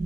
Nó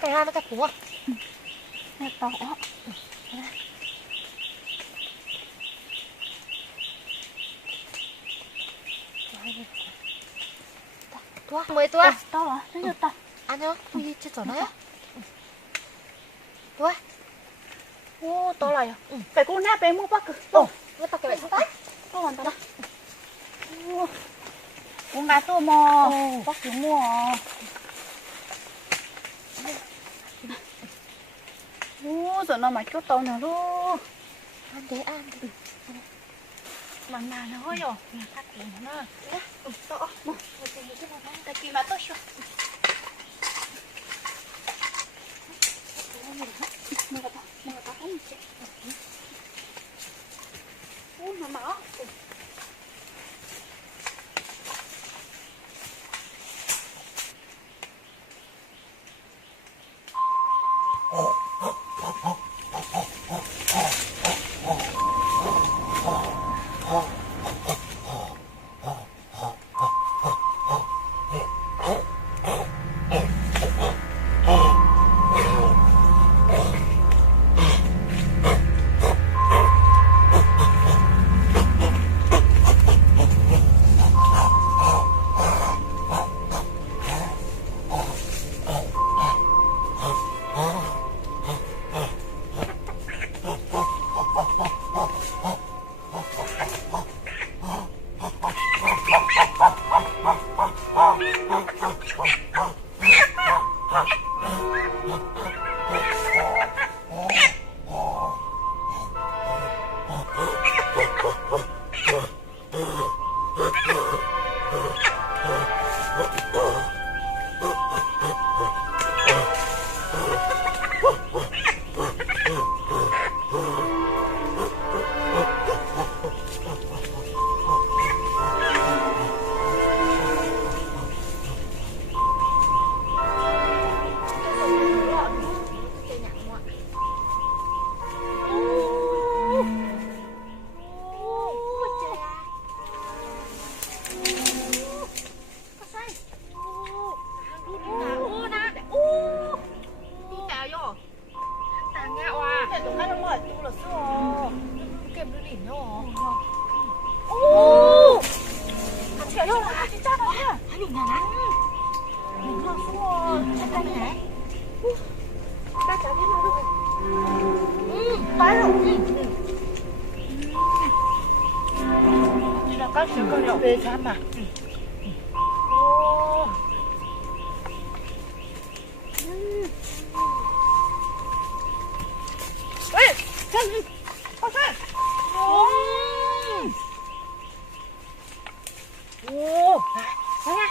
cái của nó to quá. tua mười tua to rồi nó như to ăn nhá tôi chưa chọn đấy tua ô to lại phải cô nè bé mua bác cứ nó tao cái vậy tao to hoàn toàn cô ngã tôi mò bác cứ mua giờ nó mà chút to nào luôn ăn thế ăn lần nào nó hơi rồi nhà ta cũng nó to một cái gì cái mà ta kia mà tôi chưa mua ta không chết nó mở có sự con nhỏ về khám mà. ê chân có sao Ô, đây nha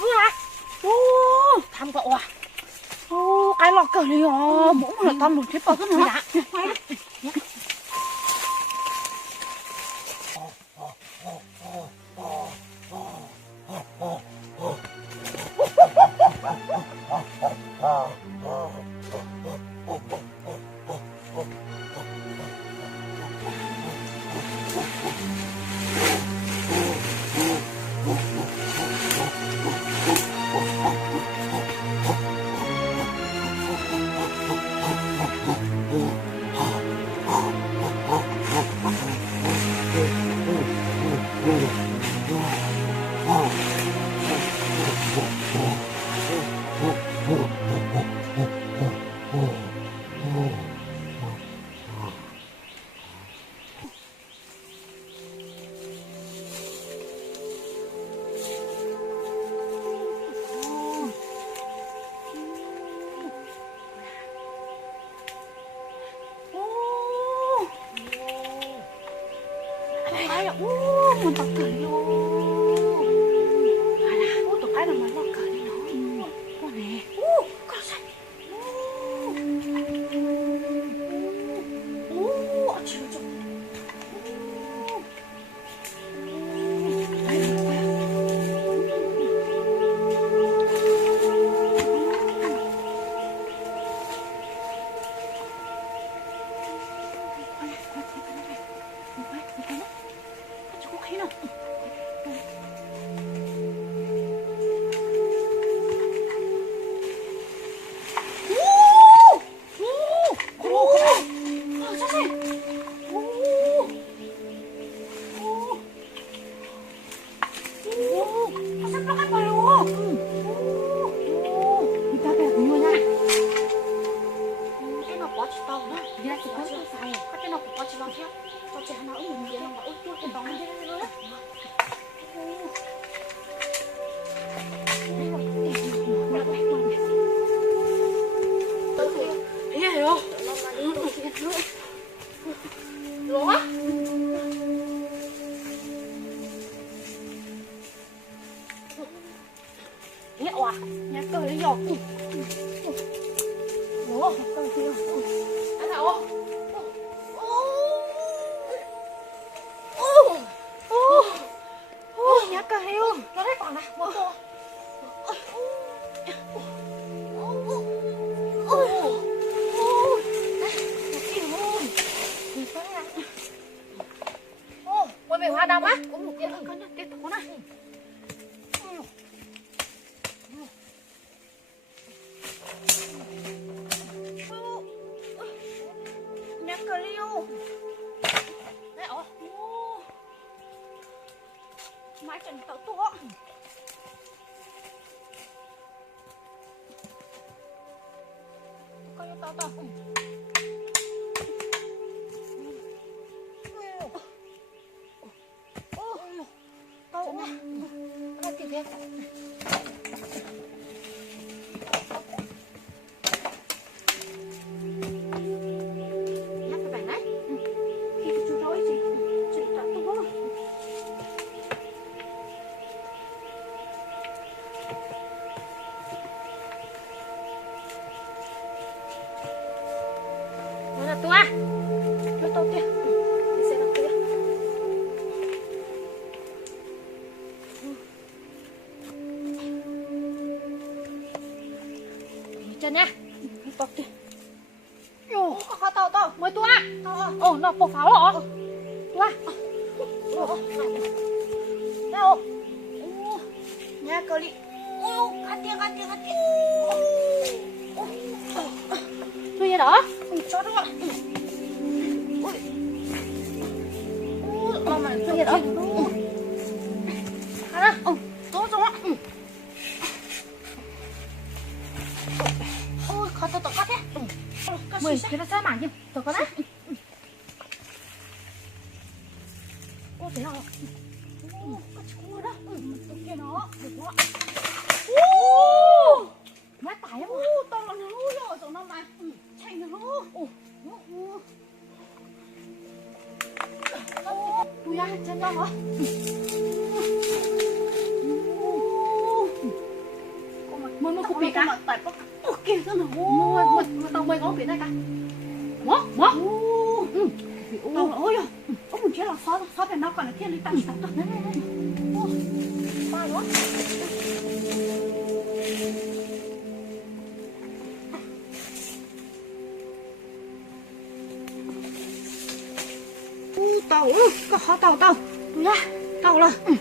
vừa à tham cậu à? Ô, cái lọ cờ này mỗi một là tao lột cái bờ rất là quay đi. Mình tập cười vô. Tụi cái nào mà nó cười đi nó. Con nè. Con sao? Chịu chịu. Hoa đông á. Cũng một cái con nó tiếp tục này. Nhắc cờ liu. Đấy ồ. Mãi chẳng tao to. Coi như tao to. Chân nha. Tao đi. Yo, có tao mới tua. Ồ, nó bỏ pháo hả? Tua. Đâu? Nha cơ đi. Cắt tiếng. Thôi vậy đó. Cho nó gọi. Mày thôi vậy đó. Hả? Tốt rồi. Ôi, khó tao cắt thế. Mày cái nó sao mà nhỉ? Tao có đấy. Ôi thế nào? Có chua đó. Tụi kia nó. Được đó. Má tải lắm. To là nó rồi. Rồi nó mà. Chạy nó. Ui da, chân to hả? Mới có bị cả. Tại có kìa sao nào. Mới tao mới có bị đây cả. Mó. Tao ôi à. Mình chỉ là xóa bên nó còn là thiên lý tặng tặng tặng. Ba đó. Tao có khó tao tui ra tao là tui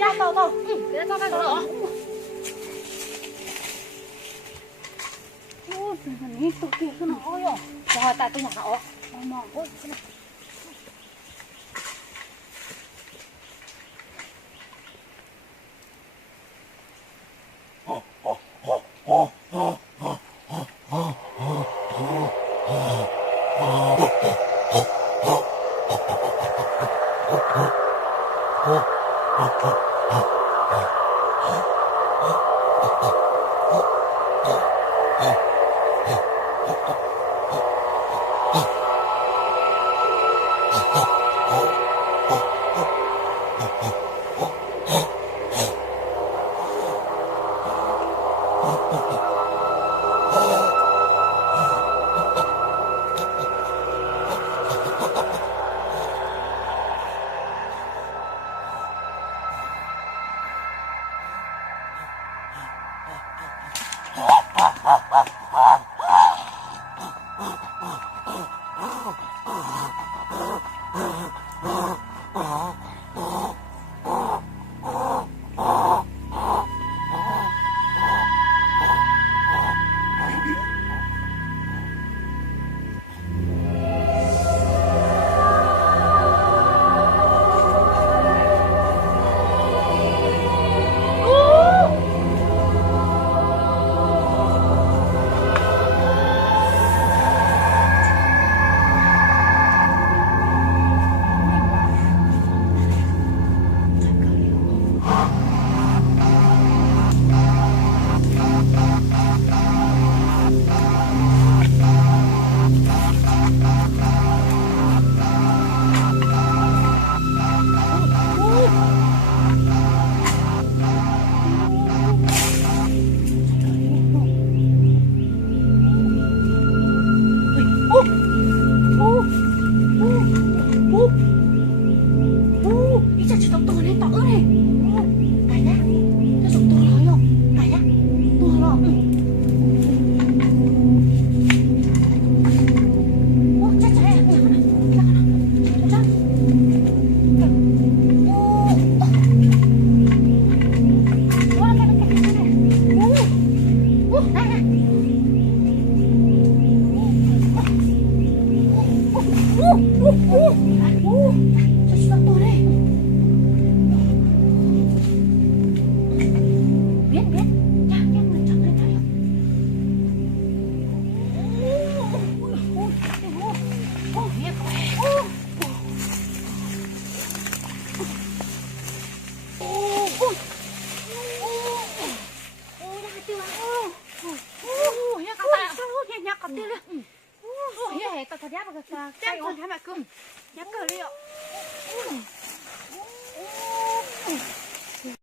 ra tao để tao đây rồi thằng này tụi kia nó nói rồi tại tôi nhỏ mò ôi